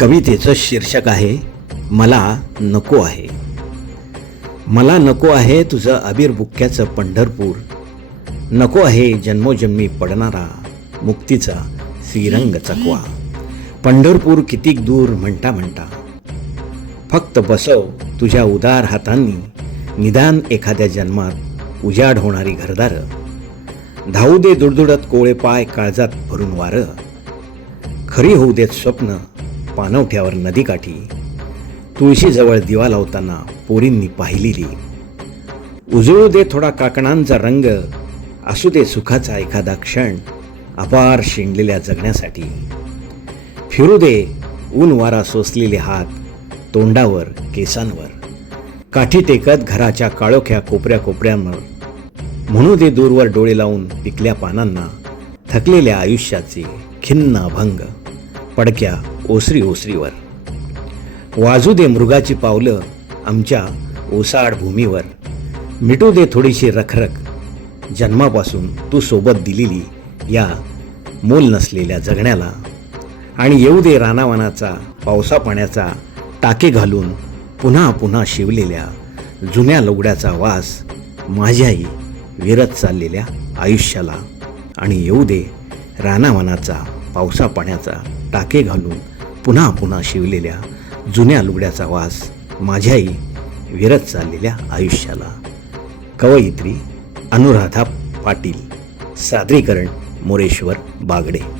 कवितेचं शीर्षक आहे मला नको आहे. मला नको आहे तुझं अबीर बुक्क्याचं पंढरपूर. नको आहे जन्मोजन्मी पडणारा मुक्तीचा श्रीरंग चकवा. पंढरपूर कितीक दूर म्हणता म्हणता. फक्त बसव तुझ्या उदार हातांनी निदान एखाद्या जन्मात उजाड होणारी घरदारं. धावू दे दुडदुडत कोळे पाय काळजात भरून वारं. खरी होऊ देत स्वप्न पाणवठ्यावर नदीकाठी तुळशीजवळ दिवा लावताना पोरींनी पाहिलेली. उजळू दे थोडा काकणांचा रंग असू दे सुखाचा एखादा क्षण अपार शिणलेल्या जगण्यासाठी. फिरू दे ऊन वारा सोसलेले हात तोंडावर केसांवर. काठी टेकत घराच्या काळोख्या कोपऱ्या कोपऱ्यांवर. म्हणू दे दूरवर डोळे लावून पिकल्या पानांना थकलेल्या आयुष्याचे खिन्न अभंग. पडक्या ओसरी ओसरीवर वाजू दे मृगाची पावलं आमच्या ओसाड भूमीवर. मिटू दे थोडीशी रखरख. जन्मापासून तू सोबत दिलेली या मोल नसलेल्या जगण्याला. आणि येऊ दे रानावानाचा पावसा पाण्याचा टाके घालून पुन्हा पुन्हा शिवलेल्या जुन्या लुगड्याचा वास माझ्याही विरत चाललेल्या आयुष्याला. आणि येऊ दे रानावानाचा पावसा पाण्याचा टाके घालून पुन्हा पुन्हा शिवलेल्या जुन्या लुगड्याचा वास माझ्याही विरत चाललेल्या आयुष्याला. कवयित्री अनुराधा पाटील सादरीकरण मोरेश्वर बागडे.